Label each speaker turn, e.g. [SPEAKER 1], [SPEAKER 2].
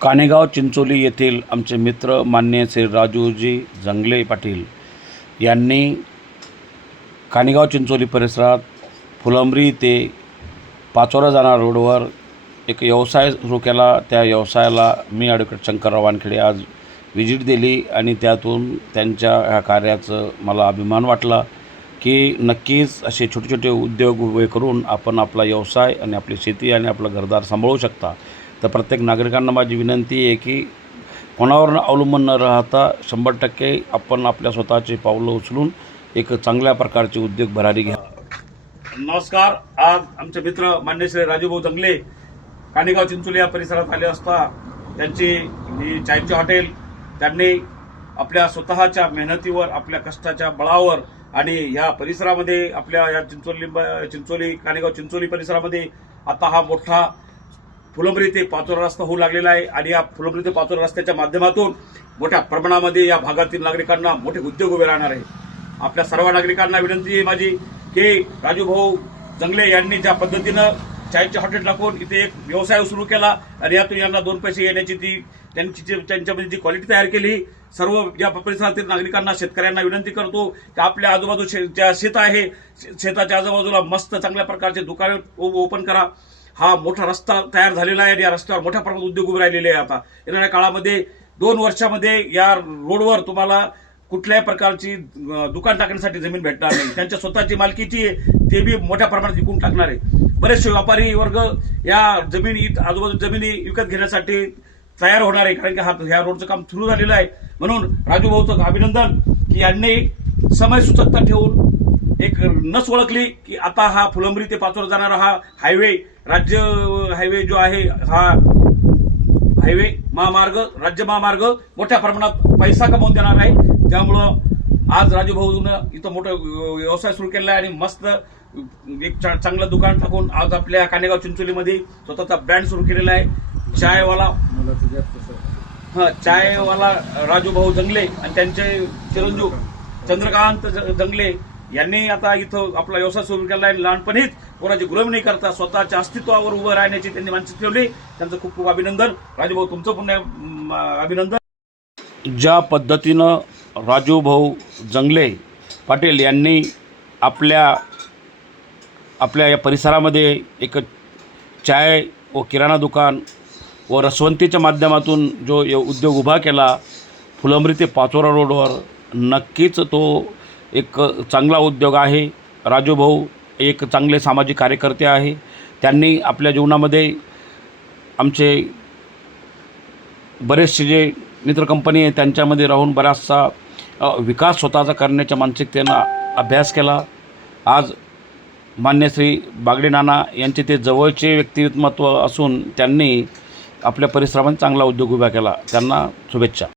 [SPEAKER 1] कानेगाव चिंचोली येथील आमचे मित्र मान्य श्री राजूजी जंगले पाटील यांनी कानेगाव चिंचोली परिसरात फुलंब्री ते पाचोरा जाणार रोडवर एक व्यवसाय सुरू केला. त्या व्यवसायाला मी ॲडव्होकेट शंकरराव वानखेडे आज विजिट दिली आणि त्यातून त्यांच्या ह्या कार्याचं मला अभिमान वाटला की नक्कीच असे छोटे छोटे उद्योग उभे करून आपण आपला व्यवसाय आणि आपली शेती आणि आपलं घरदार सांभाळू शकता. तर प्रत्येक नागरिकांना माझी विनंती आहे की कोणावर अवलंबून न राहता शंभर टक्के आपण आपल्या स्वतःचे पावलं उचलून एक चांगल्या प्रकारचे उद्योग भरारी घ्या. नमस्कार. आज आमचे मित्र मान्य श्री राजूभाऊ जंगले कानेगाव चिंचोली या परिसरात आले असता त्यांची ही चायची हॉटेल त्यांनी आपल्या स्वतःच्या मेहनतीवर आपल्या कष्टाच्या बळावर आणि या परिसरामध्ये आपल्या या चिंचोली चिंचोली कानेगाव चिंचोली परिसरामध्ये आता हा मोठा फुलंब्री ते पाचोरा रस्ता होऊ लागलेला आहे आणि या फुलंब्री ते पाचोरा रस्त्याच्या माध्यमातून मोठ्या प्रमाणामध्ये या भागातील नागरिकांना मोठे उद्योग उभे राहणार आहे आपल्या सर्व नागरिकांना विनंती आहे माझी की राजूभाऊ जंगले यांनी ज्या पद्धतीनं चायचे हॉटेल टाकून इथे एक व्यवसाय सुरू केला आणि यातून यांना दोन पैसे येण्याची ती त्यांची जी- त्यांच्यामध्ये जी क्वालिटी तयार केली सर्व या परिसरातील नागरिकांना शेतकऱ्यांना विनंती करतो की आपल्या आजूबाजू शे- ज्या शेत आहे शे- शेताच्या आजूबाजूला मस्त चांगल्या प्रकारचे दुकाने ओपन करा. हा मोठा रस्ता तयार झालेला आहे आणि या रस्त्यावर मोठ्या प्रमाणात उद्योग उभे राहिलेले आहे आता. येणाऱ्या काळामध्ये दोन वर्षामध्ये या रोडवर तुम्हाला कुठल्याही प्रकारची दुकान टाकण्यासाठी जमीन भेटणार नाही. त्यांच्या स्वतःची मालकीची आहे ते बी मोठ्या प्रमाणात विकून टाकणार आहे. बरेचसे व्यापारी वर्ग या जमिनी आजूबाजू जमिनी विकत घेण्यासाठी तयार होणार आहे कारण की हा ह्या रोडचं काम सुरू झालेलं आहे. म्हणून राजू भाऊचं अभिनंदन की यांनी समय सुचकता ठेवून एक नस ओळखली की आता हा फुलंबरी ते पाचोरा जाणारा हा हायवे राज्य हायवे जो आहे हा हायवे महामार्ग राज्य महामार्ग मोठ्या प्रमाणात पैसा कमावून देणार आहे. त्यामुळं आज राजू इथं मोठं व्यवसाय सुरू केला आहे आणि मस्त एक चांगलं दुकान टाकून आज आपल्या कानेगाव चिंचोलीमध्ये स्वतःचा ब्रँड सुरू केलेला आहे. चायवाला हा चायवाला राजू भाऊ जंगले आणि त्यांचे चिरंजीव चंद्रकांत ज- जंगले यांनी आता इथं आपला व्यवसाय सुरू केला आणि लहानपणीच कोणाची गुलामी नाही करता स्वतःच्या अस्तित्वावर उभं राहण्याची त्यांनी मानसिक ठेवली. त्यांचं खूप खूप अभिनंदन. राजूभाऊ तुमचं पुन्हा अभिनंदन. ज्या पद्धतीनं राजूभाऊ जंगले पाटील यांनी आपल्या आपल्या या परिसरामध्ये एक चाय व किराणा दुकान व रसवंतीच्या माध्यमातून जो उद्योग उभा केला फुलंबरी ते पाचोरा रोडवर नक्कीच तो एक चांगला उद्योग आहे. राजूभाऊ एक चांगले सामाजिक कार्यकर्ते आहे. त्यांनी आपल्या जीवनामध्ये आमचे बरेचसे जे मित्र कंपनी आहे त्यांच्यामध्ये राहून बराचसा विकास स्वतःचा करण्याच्या मानसिकतेनं अभ्यास केला. आज मान्य श्री बागडे नाना यांचे ते जवळचे व्यक्तिमत्व असून त्यांनी आपल्या परिसरामध्ये चांगला उद्योग उभा केला. त्यांना शुभेच्छा.